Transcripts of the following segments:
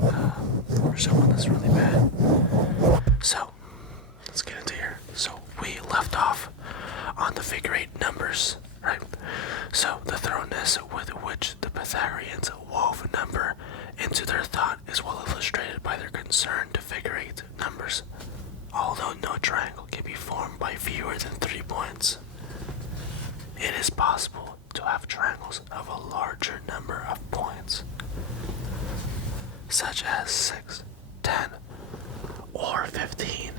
for someone that's really bad. So, let's get into here. So, we left off on the figure eight numbers, right? So, the thoroughness with which the Pythagoreans wove number into their thought is well illustrated by their concern to figure eight numbers, although no triangle can be formed by fewer than 3 points. It is possible to have triangles of a larger number of points, such as 6, 10, or 15.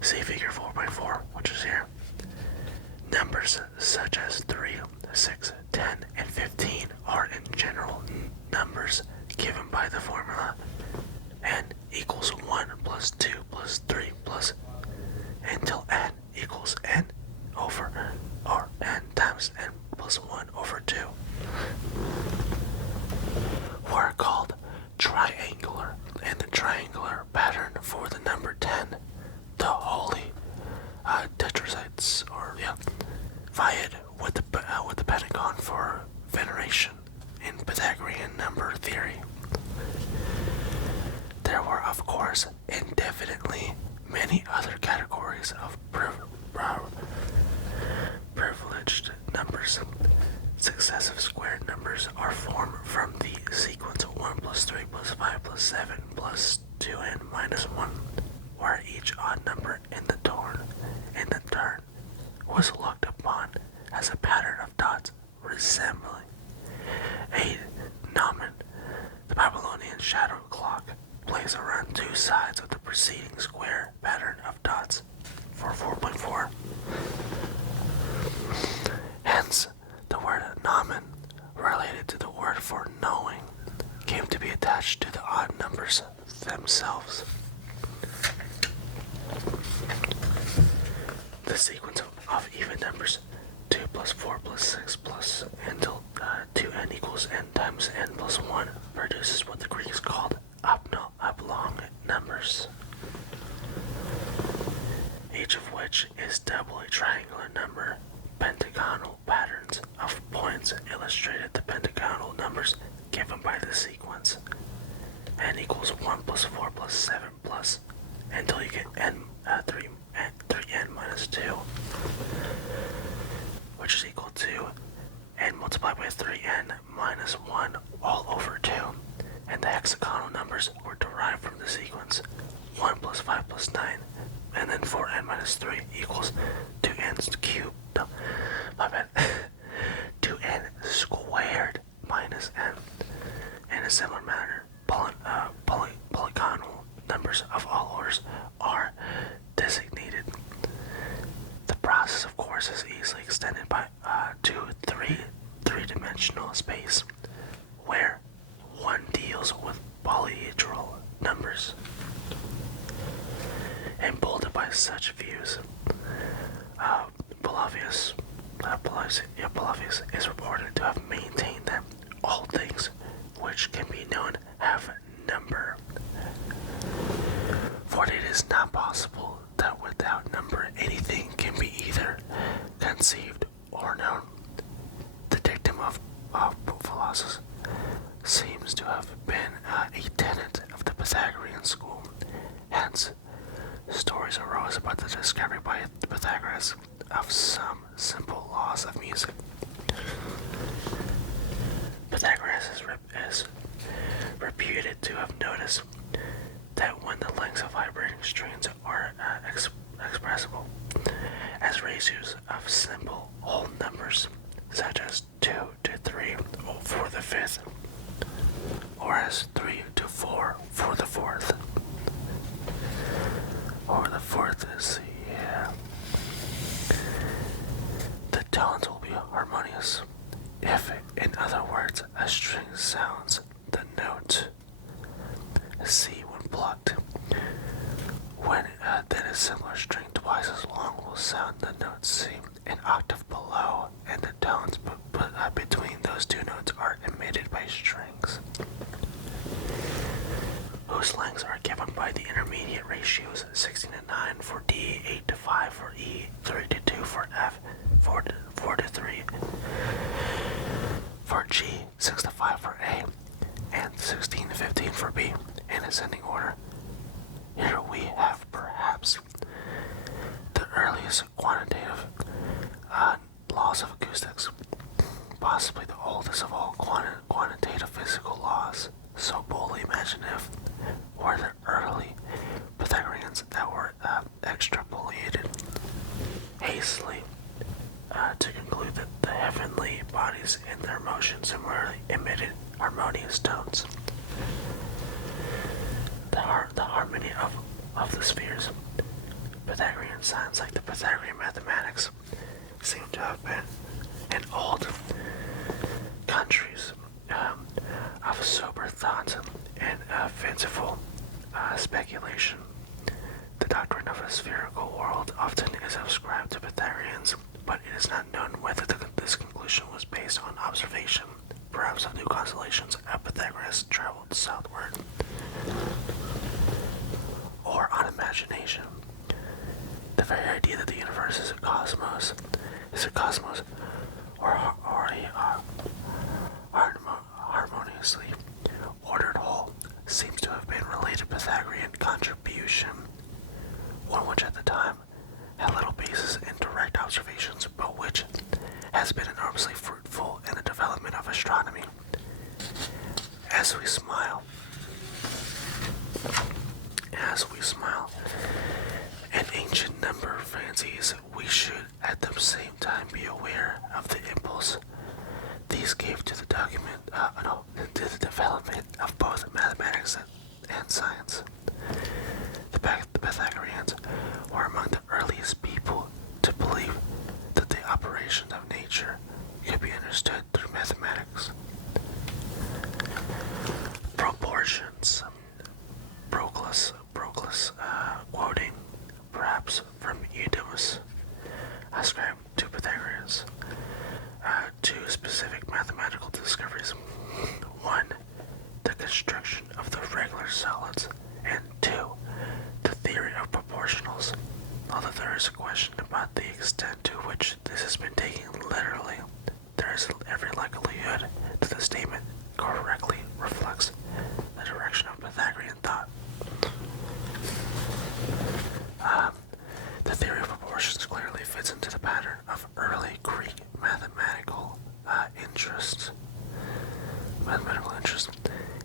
See figure 4.4, which is here. Numbers such as 3, 6, 10, and 15 are in general numbers given by the formula n equals 1 plus 2 plus 3 plus until n equals n over or n times n plus 1 over 2 were called triangular, and the triangular pattern for the number 10, the holy tetracytes, or vied with the pentagon for veneration in Pythagorean number theory. There were, of course, indefinitely many other categories of privileged numbers. Successive squared numbers are formed from the sequence 1 plus 3 plus 5 plus 7 plus 2n minus 1, where each odd number in the turn was looked upon as a pattern of dots resembling a gnomon. The Babylonian shadow clock plays around two sides of the preceding square pattern of dots for 4.4. Hence, the word gnomon, related to the word for knowing, came to be attached to the odd numbers themselves. The sequence of even numbers 2 plus 4 plus 6 plus until 2n equals n times n plus 1 produces what the Greeks called oblong numbers, each of which is doubly triangular number. Pentagonal patterns of points illustrated the pentagonal numbers given by the sequence n equals 1 plus 4 plus 7 plus until you get 3n minus 2, which is equal to n multiplied by 3n minus 1 all over 2, and the hexagonal numbers were derived from the sequence 1 plus 5 plus 9, and then 4n minus 3 equals 2n cubed. No, my bad. 2n squared minus n. In a similar manner, polygonal numbers of all orders are designated. The process, of course, is easily extended by to three-dimensional space, where one deals with polyhedral numbers. Emboldened by such views, Palavius is reported to have maintained that all things which can be known have number. For it is not possible that without number anything can be either conceived or known. The dictum of Philosophy seems to have been a tenet of the Pythagorean school. Hence, stories arose about the discovery by Pythagoras of some simple laws of music. Pythagoras is reputed to have noticed that when the lengths of vibrating strings are expressible as ratios of simple whole numbers, such as 2 to 3 for the fifth, or as 3 to 4 for the fourth, or the fourth is the tones will be harmonious. If, in other words, a string sounds the note C when plucked, then a similar string twice as long will sound the note C an octave below, and the tones between those two notes are emitted by strings whose lengths are given by the intermediate ratios 16 to 9 for D, 8 to 5 for E, 3 to 2 for F, 4 to 3 for G, 6 to 5 for A, and 16 to 15 for for b in ascending order. Here we have perhaps the earliest quantitative laws of acoustics, possibly the oldest of all quantitative physical laws, so boldly imaginative, were the early Pythagoreans that were extrapolated hastily to conclude that the heavenly bodies in their motion similarly emitted harmonious tones. The harmony of the spheres. Pythagorean signs, like the Pythagorean mathematics, seem to have been in old countries of sober thought and fanciful speculation. The doctrine of a spherical world often is ascribed to Pythagoreans, but it is not known whether this conclusion was based on observation, perhaps of new constellations as Pythagoras traveled southward, or on imagination. The very idea that the universe is a cosmos, or a harmoniously ordered whole, seems to have been related Pythagorean contribution, one which at the time had little basis in direct observations, but which has been enormously fruitful in the development of astronomy. As we smile, at ancient number fancies, we should at the same time be aware of the impulse these gave to the development of both mathematics and science. The Pythagoreans were among the earliest people to believe that the operations of nature could be understood through mathematics. Proportions. Proclus, quoting perhaps from Eudemus, ascribed to Pythagoras two specific mathematical discoveries. One, the construction of the regular solids, and two, the theory of proportionals. Although there is a question about the extent to which this has been taken literally, there is every likelihood that the statement correctly reflects the direction of Pythagorean thought. The theory of proportions clearly fits into the pattern of early Greek mathematical interests.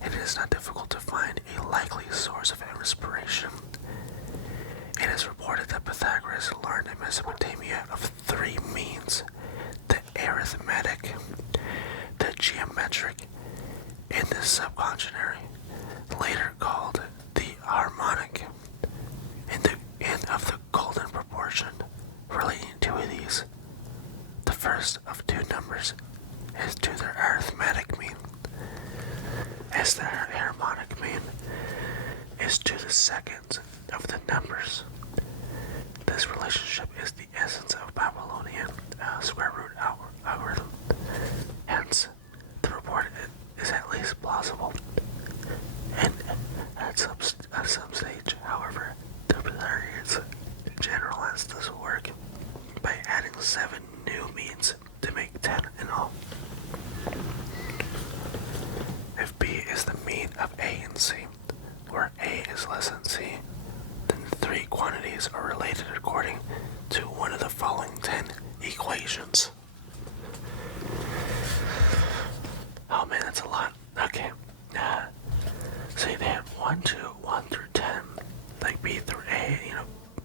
It is not difficult to find a likely source of inspiration. It is reported that Pythagoras learned in Mesopotamia of three means: the arithmetic, the geometric, and the subcontinary, later called the harmonic, and of the golden proportion relating to these. The first of two numbers is to their arithmetic mean, as their harmonic mean is to the second of the numbers. This relationship is the essence of Babylonian square root algorithm. Hence, the report is at least plausible. And at some stage, however, the Pythagoreans generalized this work by adding 7 new means to make 10 in all. If B is the mean of A and C, where A is less than C, then the three quantities are related according to one of the following 10 equations. Oh man, that's a lot. Okay. So they have 1 through 10, like B through A,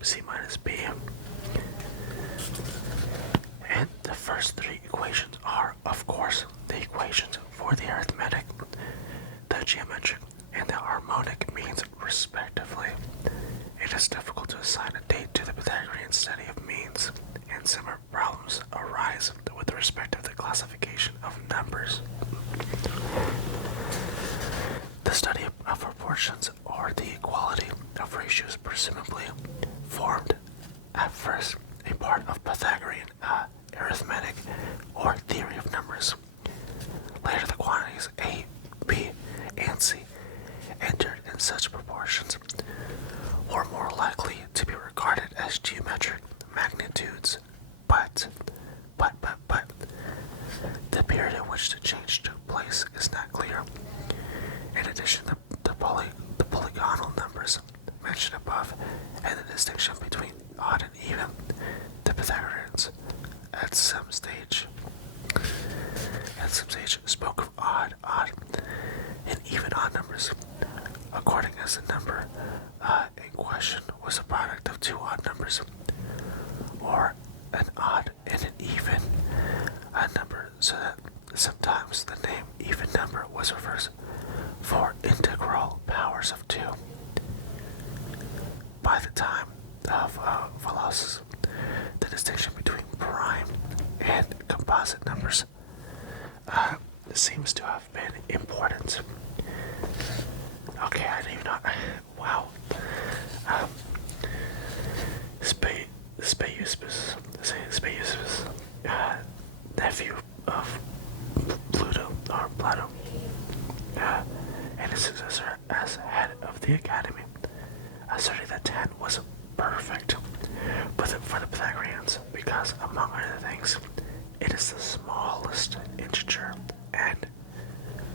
C minus B. And the first three equations are, of course, the equations for the arithmetic, the geometric, and the harmonic means, respectively. It is difficult to assign a date to the Pythagorean study of means, and similar problems arise with respect to the classification of numbers. The study of proportions, or the equality of ratios, presumably formed at first a part of Pythagorean arithmetic, or theory of numbers. Later, the quantities A, B, and C entered in such proportions were more likely to be regarded as geometric magnitudes, but the period at which the change took place is not clear. In addition, the mentioned above and the distinction between odd and even, the Pythagoreans at some stage spoke of odd, and even odd numbers, according as the number in question was a product of two odd numbers, or an odd and an even number, so that sometimes the name even number was reversed for integral powers of 2. By the time of Velasquez, the distinction between prime and composite numbers seems to have been important. Okay, I didn't even know. Wow. Speusippus, nephew of Pluto, or Plato, and his successor as head of the academy, asserted that 10 was perfect for the Pythagoreans because, among other things, it is the smallest integer, and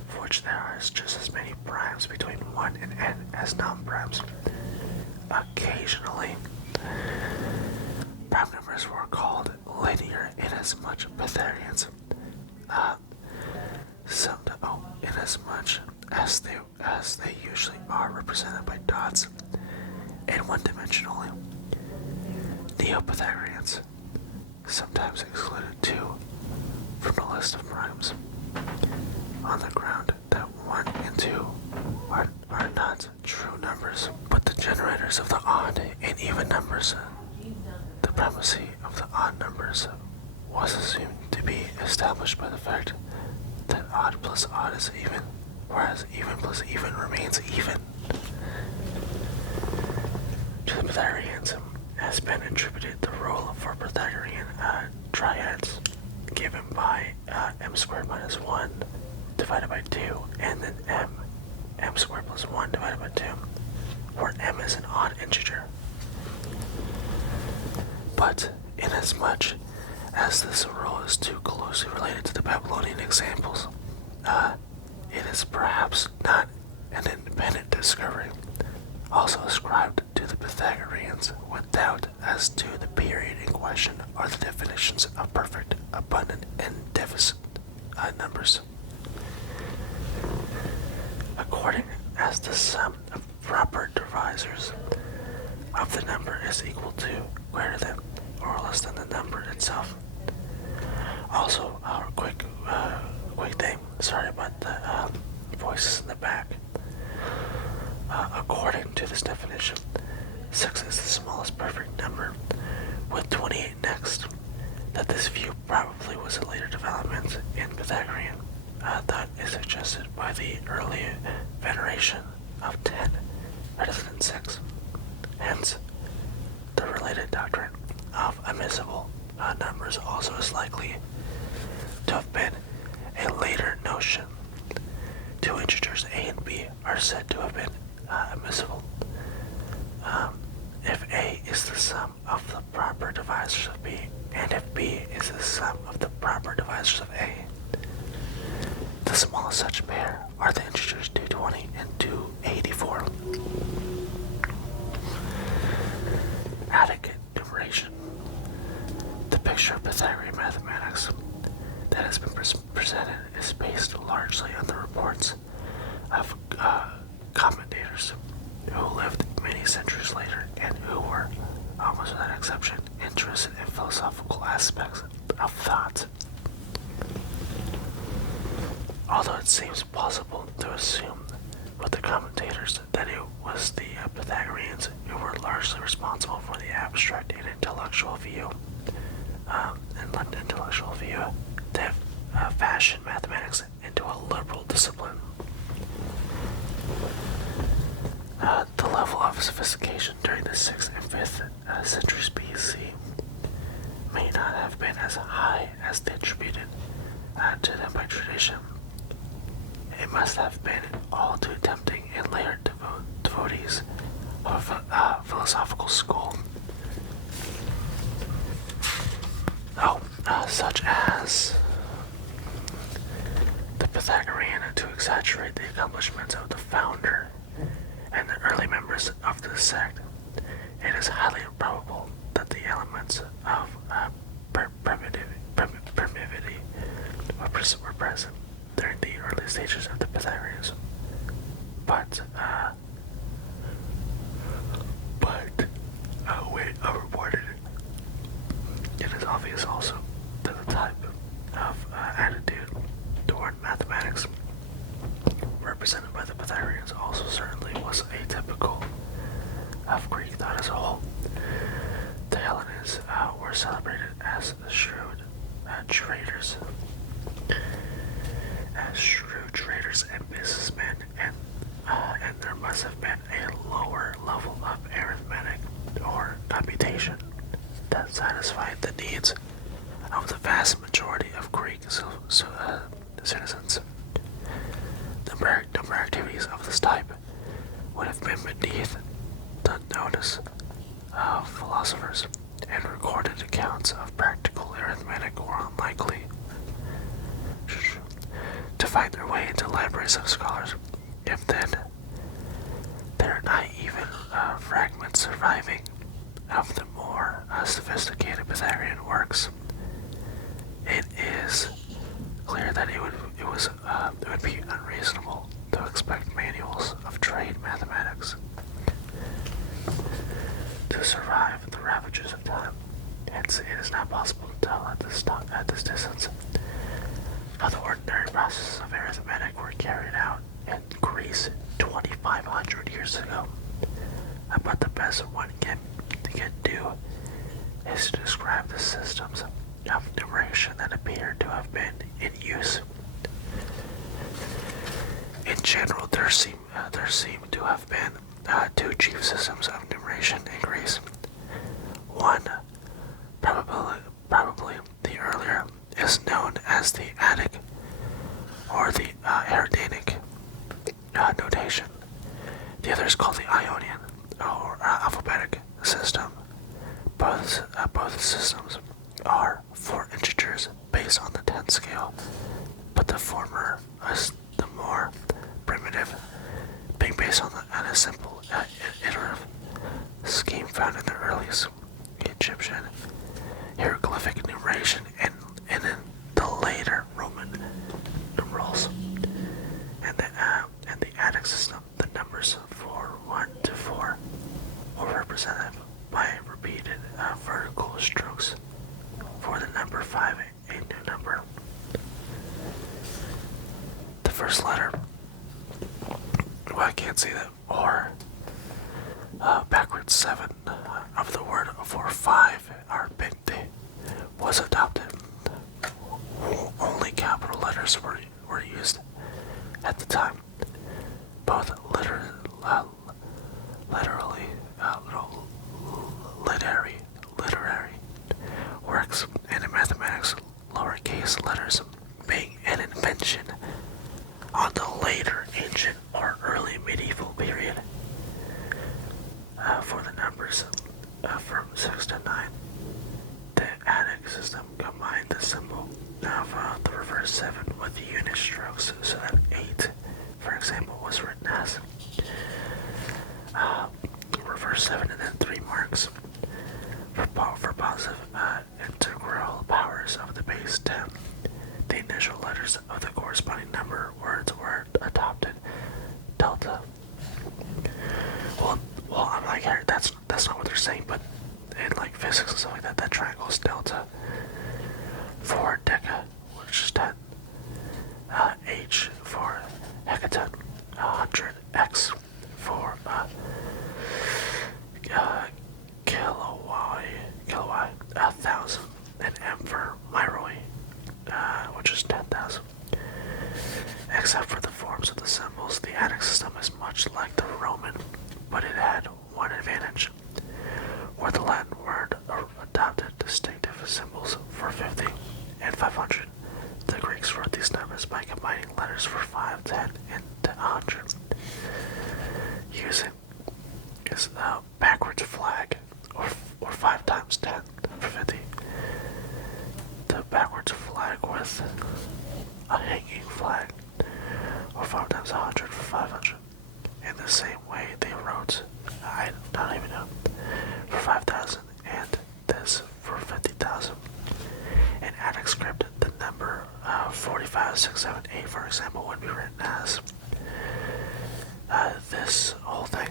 for which there are just as many primes between 1 and n as non-primes. Occasionally, prime numbers were called linear inasmuch Pythagoreans, inasmuch as they usually are represented by dots and one-dimensionally. Neo-Pythagoreans sometimes excluded 2 from the list of primes, on the ground that 1 and 2 are not true numbers, but the generators of the odd and even numbers. The primacy of the odd numbers was assumed to be established by the fact that odd plus odd is even, whereas even plus even remains even. To the Pythagoreans has been attributed the role for Pythagorean triads, given by m squared minus 1 divided by 2, and then m squared plus 1 divided by 2, where m is an odd integer. But inasmuch as this rule is too closely related to the Babylonian examples, it is perhaps not an independent discovery, also ascribed to the Pythagoreans with doubt as to the period in question or the definitions of perfect, abundant, and deficit numbers. According as the sum of proper divisors of the number is equal to, greater than, or less than the number itself. Also, our quick thing. Sorry about the voices in the back. According to this definition, 6 is the smallest perfect number, with 28 next. That this view probably was a later development in Pythagorean thought is suggested by the early veneration of 10 rather than 6. Hence, the related doctrine of immiscible numbers also is likely to have been a later notion. 2 integers a and b are said to have been immiscible if a is the sum of the proper divisors of b, and if b is the sum of the proper divisors of a. The smallest such pair are the integers 220 and 284. Adequate numeration. The picture of Pythagorean mathematics that has been presented is based largely on the reports of commentators who lived many centuries later and who were, almost without exception, interested in philosophical aspects of thought. Although it seems possible to assume with the commentators that it was the Pythagoreans who were largely responsible for the abstract and intellectual view, to fashion mathematics into a liberal discipline. The level of sophistication during the 6th and 5th centuries BC may not have been as high as they attributed to them by tradition. It must have been all too tempting in later devotees of philosophical school, such as the Pythagorean, to exaggerate the accomplishments of the founder and the early members of this sect, it is highly probable that the elements of primitivity were present during the early stages of the Pythagoreans. But reported, it is obvious also that the type of attitude toward mathematics represented by the Pythagoreans also certainly was atypical of Greek thought as a whole. The Hellenes were celebrated as shrewd traders, and businessmen, and there must have been a lower level of arithmetic or computation that satisfied the needs of the vast majority of Greek citizens. Number activities of this type would have been beneath the notice of philosophers, and recorded accounts of practical arithmetic were unlikely to find their way into libraries of scholars. If then, there are not even fragments surviving of the more sophisticated Pythagorean works. It is clear that it would be unreasonable to expect manuals of trade mathematics to survive the ravages of time. Hence, it is not possible to tell at this distance how the ordinary processes of arithmetic were carried out in Greece 2,500 years ago. But the best one can do is to describe the systems of numeration that appear to have been in use. In general, there seem to have been two chief systems of numeration in Greece. One, probably the earlier, is known as the Attic or the Aridanic notation. The other is called the Ionian or alphabetic system. Both systems are for integers based on the 10 scale, but the former is the more primitive, being based on a simple iterative scheme found in the earliest Egyptian hieroglyphic numeration and in the later Roman numerals. And the Attic system, the numbers 1 to 4 were represented by repeated vertical strokes. For the number 5, a new number. The first letter, well, I can't see that, or backwards 7 of the word for 5, arpente, was adopted. Only capital letters were used at the time. Both literary works and in mathematics, lowercase letters being an invention on the later ancient or early medieval period. For the numbers from 6 to 9, the Attic system combined the symbol of the reverse 7 with the unit strokes, so that 8, for example, was written as reverse 7 and then 3 marks. For positive integral powers of the base 10, the initial letters of the corresponding number words were adopted. Delta. Well, I'm like, that's not what they're saying, but in like physics and stuff like that, that triangle is delta. For deca, which is 10. H for hecaton, 100. X for kilowai, 1,000, and M for myroi, which is 10,000. Except for the forms of the symbols, the Attic system is much like the Roman, but it had one advantage. Where the Latin word adopted distinctive symbols for 50 and 500, the Greeks wrote these numbers by combining letters for 5, 10, and 100. Using is a backwards flag, or 5 times 10 for 50. The backwards flag with a hanging flag, or 5 times 100 for 500. And the the same way they wrote, I don't even know, for 5,000 and this for 50,000. In ActiveScript, the number 45678, for example, would be written as this whole thing.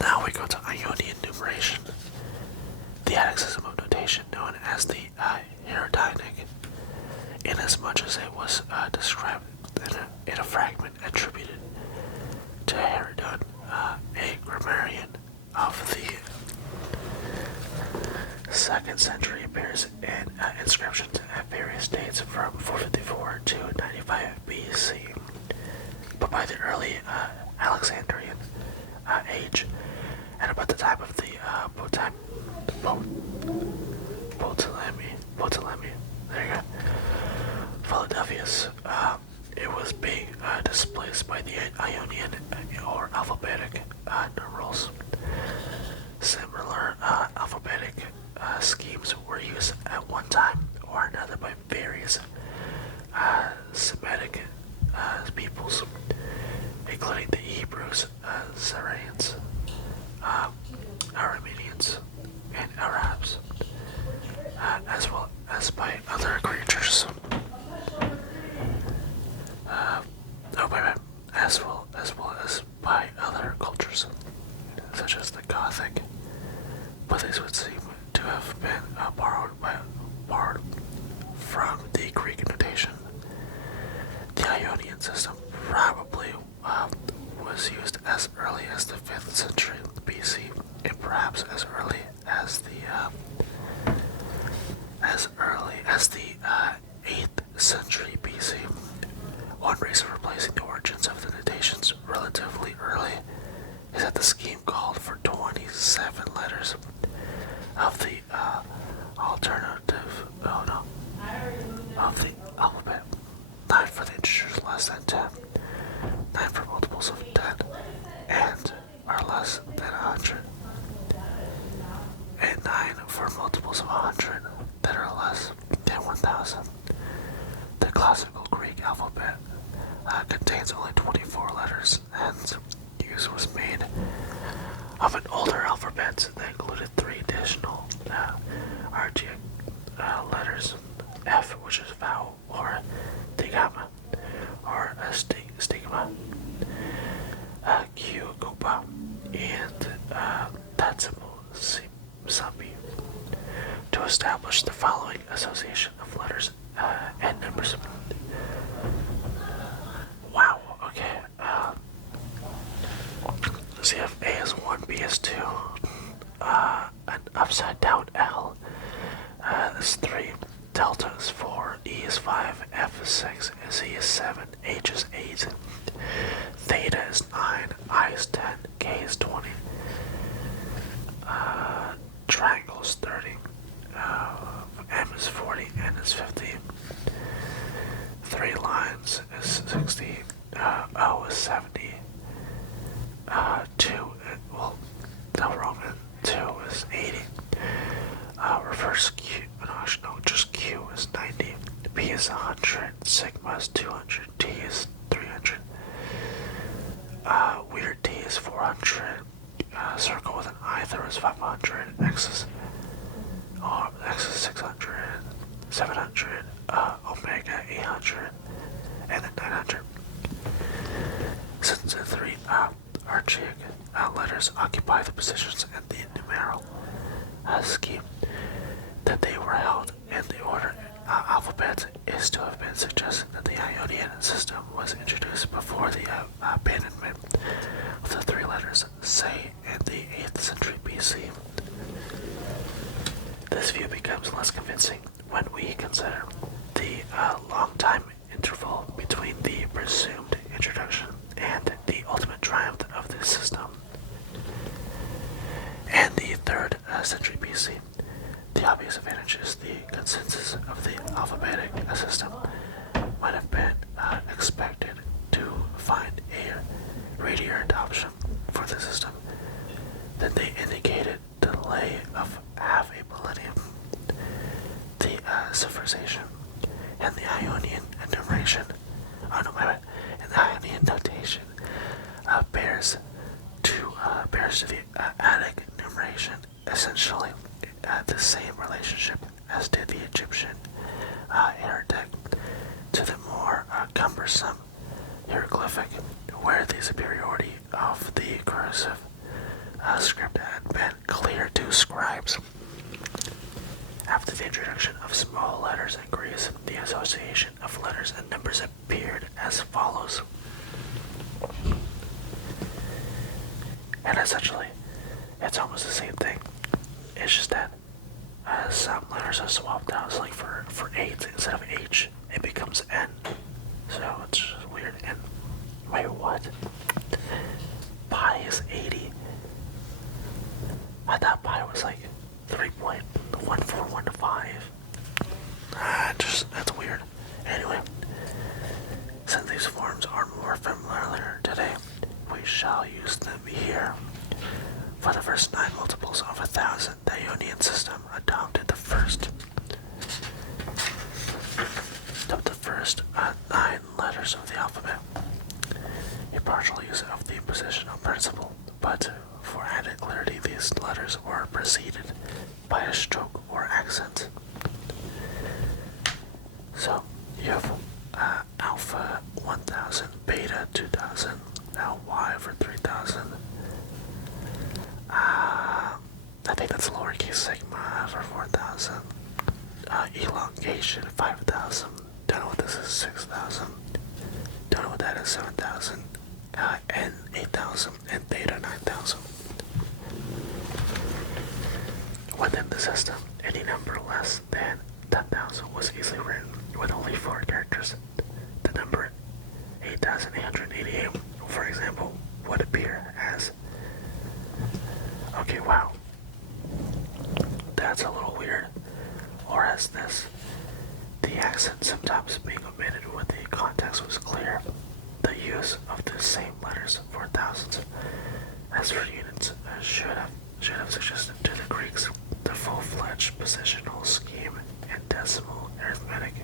Now we go to Ionian numeration, the Attic system of notation known as the Herodianic, inasmuch as it was described in a fragment attributed to Herodon, a grammarian of the 2nd century, appears in inscriptions at various dates from 454 to 95 BC. But by the early Alexandrian age, at about the time of the Ptolemy, there you go, Philadelphus, it was being displaced by the Ionian or alphabetic numerals. Similar alphabetic schemes were used at one time or another by various Semitic peoples, including the Hebrews, Syrians, Arameans, and Arabs, as well as by other creatures. As well as by other cultures, such as the Gothic, but these would seem to have been borrowed from the Greek notation. The Ionian system probably was used as early as the 5th century BC, and perhaps as early as the 8th century BC. One reason for placing the origins of the notations relatively early is that the scheme called for 27 letters of the of the alphabet, 9 for the integers less than 10, 9 for multiples of 10, and are less than 100, and 9 for multiples of 100 that are less than 1,000. The classical Greek alphabet contains only 24 letters, and use was made of an older alphabet that included 3 additional archaic letters: F, which is vowel, or digama, or stigma, Q, gopa, and that symbol, sabi, to establish the following association of letters and numbers. Wow, okay. So you have A is 1, B is 2, an upside down L is 3, delta is 4, E is 5, F is 6, Z is 7, H is 8, theta is 9, I is 10, K is 20, triangle is 30, M is 40, N is 50, 3 lines is 60, O is 70, 2, well, no, wrong, 2 is 80, reverse Q, no, just Q is 90, P is 100, sigma is 200, T is 300, weird D is 400, circle with an I there is 500, X is 600, 700, omega 800, and then 900. Since the 3 archaic letters occupy the positions in the numeral scheme that they were held in the order alphabet, is to have been suggested that the Ionian system was introduced before the abandonment of the 3 letters, say in the 8th century BC. This view becomes less convincing when we consider the long time interval between the presumed introduction and the ultimate triumph of this system. In the 3rd century BC, the obvious advantage is the consensus of the alphabetic system might have been expected to find a readier adoption for the system than the indicated delay of half a millennium. The ciphrization and the Ionian enumeration, in the Ionian notation refers to the Attic numeration, essentially the same relationship as did the Egyptian Arabic to the more cumbersome hieroglyphic, where the superiority of the cursive script had been clear to scribes. After the introduction of small letters in Greece, the association of letters and numbers appeared as follows. And essentially, it's almost the same thing. It's just that some letters are swapped out. So like for 8, instead of H, it becomes N. So it's just weird. And wait, what? Pi is 80. I thought pi was like 3.1415. That's weird. Anyway, since these forms are more familiar today, we shall use them here. For the first 9 multiples of 1,000, the Ionian system adopted the first 9 letters of the alphabet, a partial use of the positional principle, but for added clarity, these letters were preceded by a stroke or accent. So you have alpha 1000, beta 2000, now y for 3000. I think that's lowercase sigma for 4000. Elongation 5000. Don't know what this is, 6000. Don't know what that is, 7000. N 8000 and theta 9000. Within the system, any number less than 10,000 was easily written with only 4 characters. The number 8,888, for example, would appear as. Okay, wow. That's a little weird. Or as this. The accent sometimes being omitted when the context was clear. The use of the same letters for thousands as for units should have suggested to the Greeks the full-fledged positional scheme and decimal arithmetic.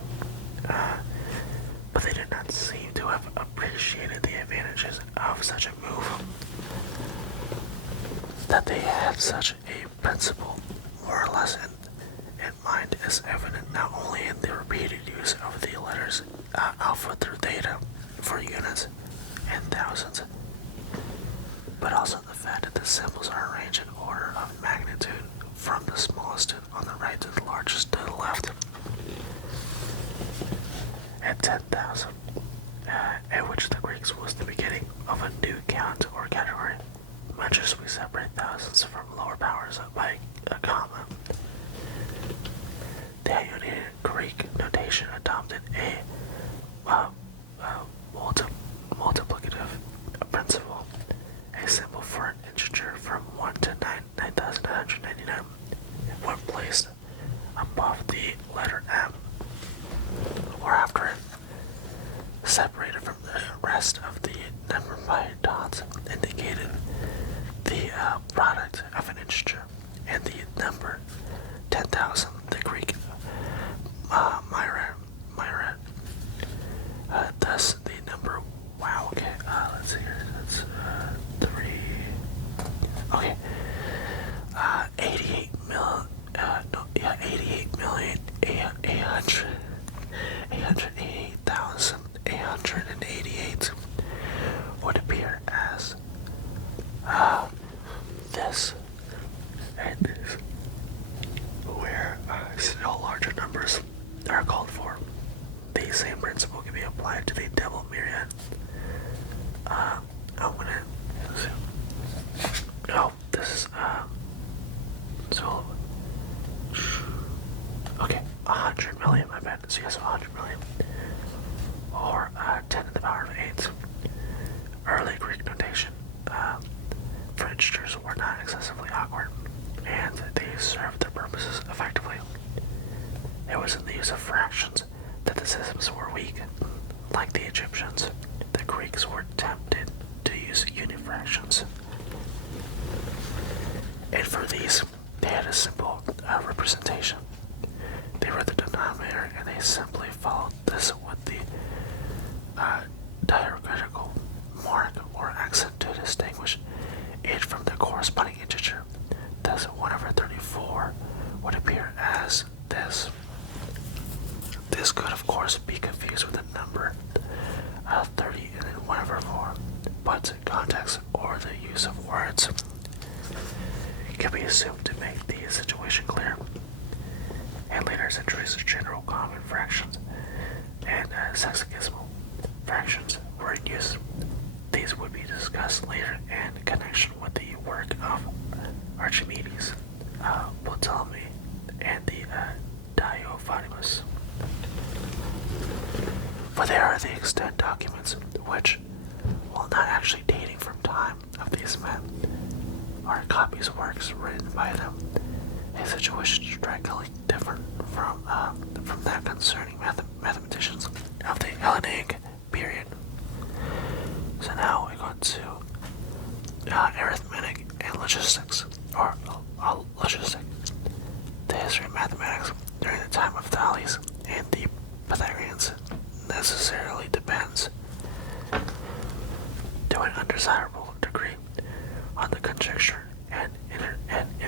But they did not seem to have appreciated the advantages of such a move. That they had such a principle, more or less, in mind is evident not only in the repeated use of the letters alpha through theta for units and thousands, but also the fact that the symbols are arranged in order of magnitude from the smallest on the right to the largest to the left. At 10,000, at which the Greeks was the beginning of a new count or category, much as we separate thousands from lower powers by a comma. The Ionian Greek notation adopted a multiplicative principle, a symbol for an integer from 1 to 9,999, when placed above the letter M, or after it, separated from the rest of the number by dots, indicated the product of an integer and the number 10,000. The Greek myriad. Thus, the number. Wow. Okay. Let's see here. That's 3. Okay. 88 million. 88,888,888 would appear as this and this, where still larger numbers are called for. The same principle can be applied to the double myriad. This is so okay, 100 million, my bad. So yes, 100 million. Or 10 to the power of 8. Early Greek notation for integers were not excessively awkward, and they served their purposes effectively. It was in the use of fractions that the systems were weak. Like the Egyptians, the Greeks were tempted to use unifractions. And for these, they had a simple representation. They were the denominator, and they simply followed this with the diacritical mark or accent to distinguish it from the corresponding integer. Thus 1 over 34 would appear as this. This could of course be confused with the number 30 and then 1 over 4, but context or the use of words can be assumed to make the situation clear. In later centuries, general common fractions and sexagesimal fractions were in use. These would be discussed later in connection with the work of Archimedes, Ptolemy, and the Diophantus. For they are the extant documents which, while not actually dating from time of these men, are copies of works written by them, a situation strikingly different from that concerning mathematicians of the Hellenic period. So now we go to arithmetic and logistics, or logistic. The history of mathematics during the time of Thales and the Pythagoreans necessarily depends, to an undesirable degree, on the conjecture and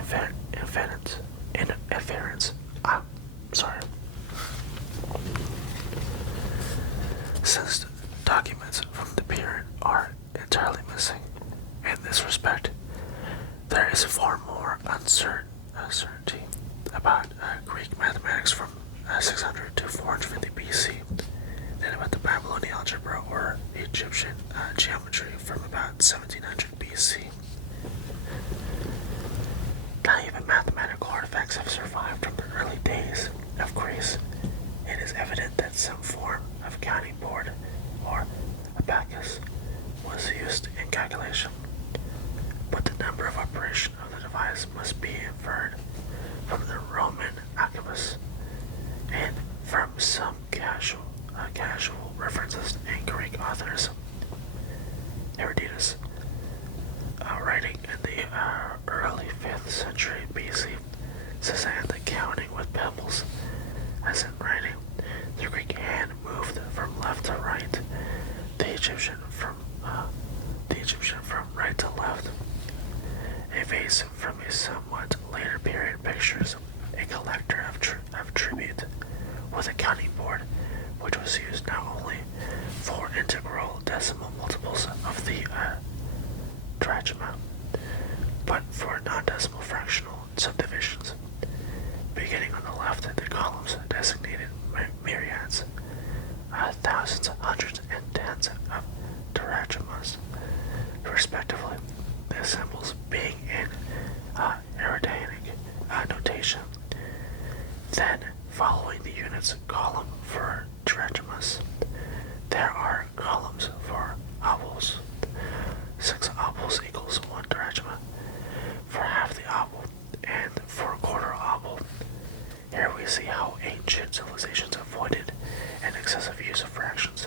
inference. Since documents from the period are entirely missing, in this respect, there is far more uncertainty about Greek mathematics from 600 to 450 BC than about the Babylonian algebra or Egyptian geometry from about 1700 BC. Not even mathematical artifacts have survived from the early days of Greece. It is evident that some form of counting board or abacus was used in calculation, but the number of operation of the device must be inferred from the Roman abacus and from some casual references in Greek authors. Herodotus, writing in the early 5th century BC, says that the counting with pebbles, as in writing, the Greek hand moved from left to right, the Egyptian from right to left. A vase from a somewhat later period pictures a collector of tribute with a counting board, which was used not only for integral decimal multiples of the drachma, but for non-decimal fractional subdivisions. Beginning on the left, the columns designated myriads, thousands, hundreds, and tens of drachmas, respectively, the symbols being in Herodianic notation. Then, following the units column for drachmas, there are columns for obols. 6 obols equals 1 drachma, for half the obol, and for a quarter obol. Here we see how ancient civilizations avoided an excessive use of fractions.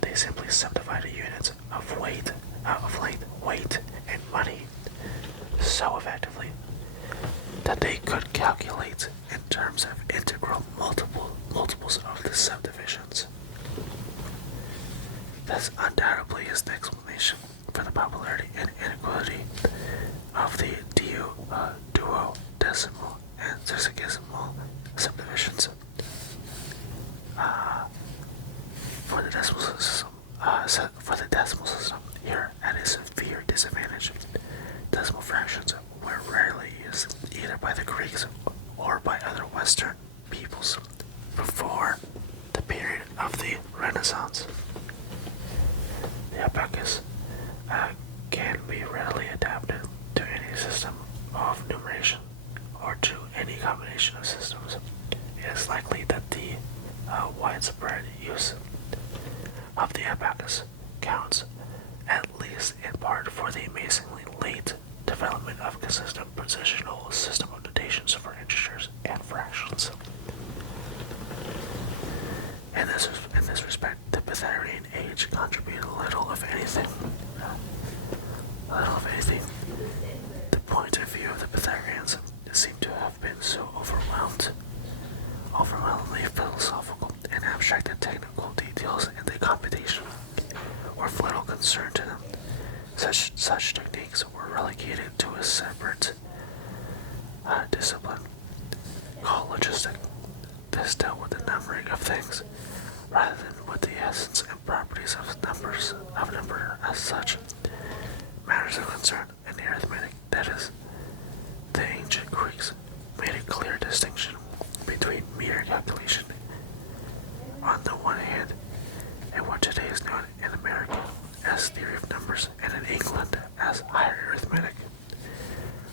They simply subdivided units of weight, length, weight, and money so effectively that they could calculate in terms of integral multiples of the subdivisions. This undoubtedly is the explanation for the popularity and inequality of the duodecimal and sexagesimal subdivisions. For the decimal system, here at a severe disadvantage. Decimal fractions were rarely used either by the Greeks or by other Western peoples before the period of the Renaissance. The abacus can be readily adapted to any system of numeration or to any combination of systems. It is likely that the widespread use of the abacus counts, at least in part, for the amazingly late development of consistent positional system of notations for integers and fractions. In this respect, the Pythagorean age contributed little of anything. The point of view of the Pythagoreans seemed to have been so overwhelmingly philosophical and abstract that technical details in the computation were of little concern to them. Such techniques were relegated to a separate discipline called logistic. This dealt with the numbering of things rather than with the essence and properties of number as such. Matters of concern in arithmetic, that is, the ancient Greeks made a clear distinction between mere calculation on the one hand and what today is known in America as theory of numbers and in England as higher arithmetic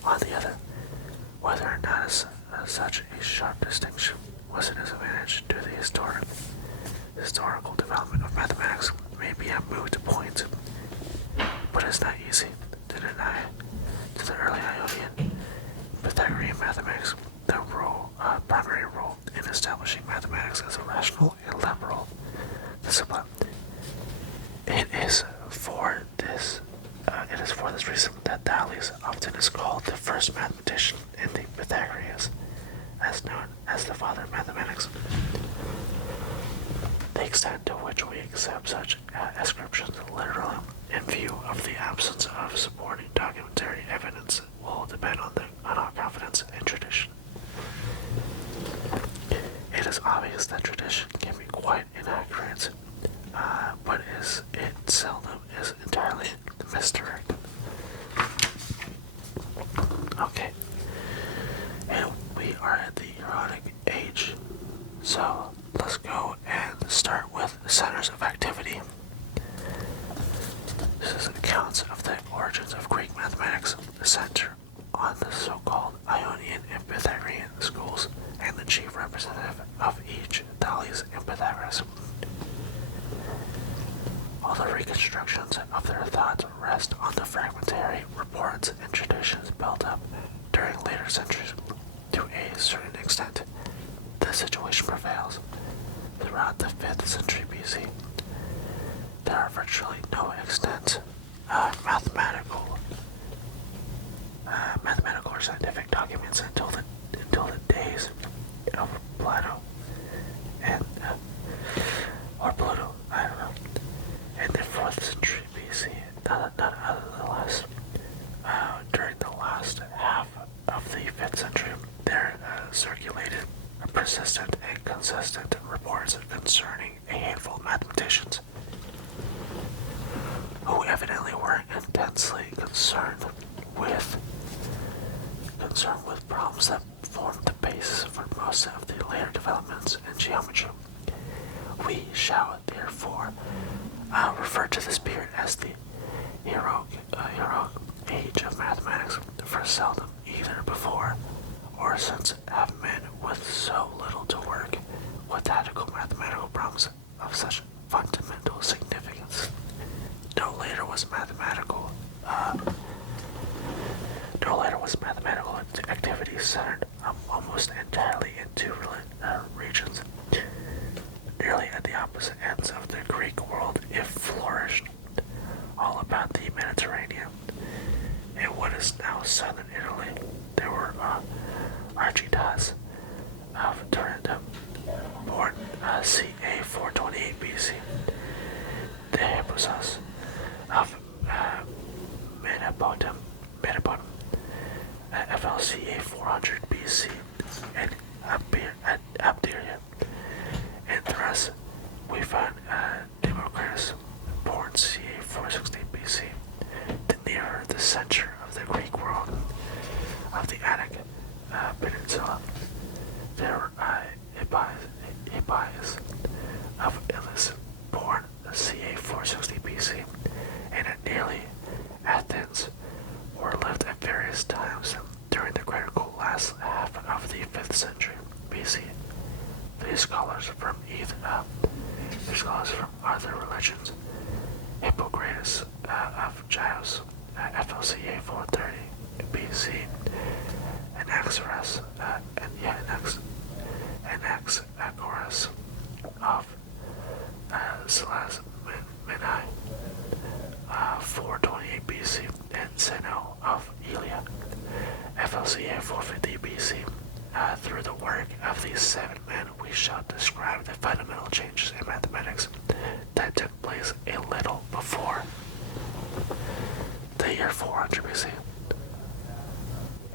on the other. Whether or not such a sharp distinction was a disadvantage to the historical development of mathematics may be a moot point, but it's not easy to deny to the early Ionian Pythagorean mathematics the primary role in establishing mathematics as a rational and liberal discipline. It is for this reason that Thales often is called the first mathematician and the Pythagoras as known as the father of mathematics. The extent to which we accept such ascriptions literally in view of the absence of supporting documentary evidence will depend on our confidence in tradition. It is obvious that tradition can be quite inaccurate, but it seldom is entirely misdirected. Okay, and we are at the Erotic Age, so let's go and start with centers of activity. This is accounts of the origins of Greek mathematics, the center on the so-called Ionian and Pythagorean schools, and the chief representative of each, Thales and Pythagoras. All the reconstructions of their thoughts rest on the fragmentary reports and traditions built up during later centuries. To a certain extent, the situation prevails throughout the 5th century BC. There are virtually no extant mathematical or scientific documents until the days of Plato and or Pluto, I don't know. In the 4th century BC, nonetheless, during the last half of the 5th century, there circulated persistent and consistent reports concerning a handful of mathematicians who evidently were intensely concerned with problems that formed the basis for most of the later developments in geometry. We shall therefore refer to this period as the heroic age of mathematics, for seldom, either before or since, have men with so little to work with tactical mathematical problems of such fundamental significance. No later was mathematical activity centered almost entirely in two regions. Nearly at the opposite ends of the Greek world, it flourished all about the Mediterranean. In what is now southern Italy, there were Architas of Tarentum, born ca. 428 BC, the Hipposos of Metapotam, FLCA 400 BC, and Abderia. And thus, we find Democritus, born ca. 460 BC, the nearer the center of the Greek world of the Attic Peninsula. There were Hippias of Elis, born ca. 460 BC, and at nearly Athens, or lived at various times during the critical last half of the 5th century BC. These scholars from other religions, Hippocrates of Chios, FLCA 430 BC, Anaxagoras of Salasminai, 428 BC, and Zeno of Elia, FLCA 450 BC. Through the work of these 7 men, we shall describe the fundamental changes in mathematics that took place a little before the year 400 BC.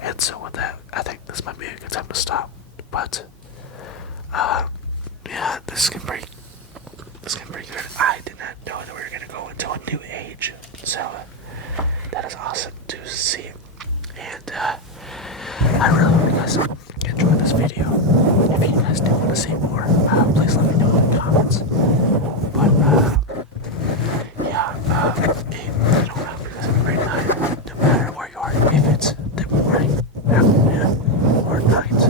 And so with that, I think this might be a good time to stop. But, yeah, this is getting pretty good. I did not know that we were going to go into a new age. So, that is awesome to see. And, I really hope you guys enjoyed this video. If you guys do want to see more, please let me know in the comments. But, yeah, you don't have to have a great night, no matter where you are. If it's the morning, afternoon, or night,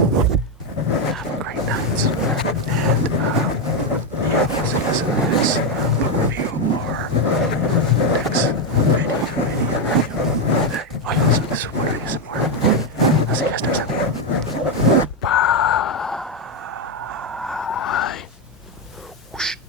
have a great night. And, yeah, I'll see you guys in the next book review or next video. Oh, yeah, so this is what it is more.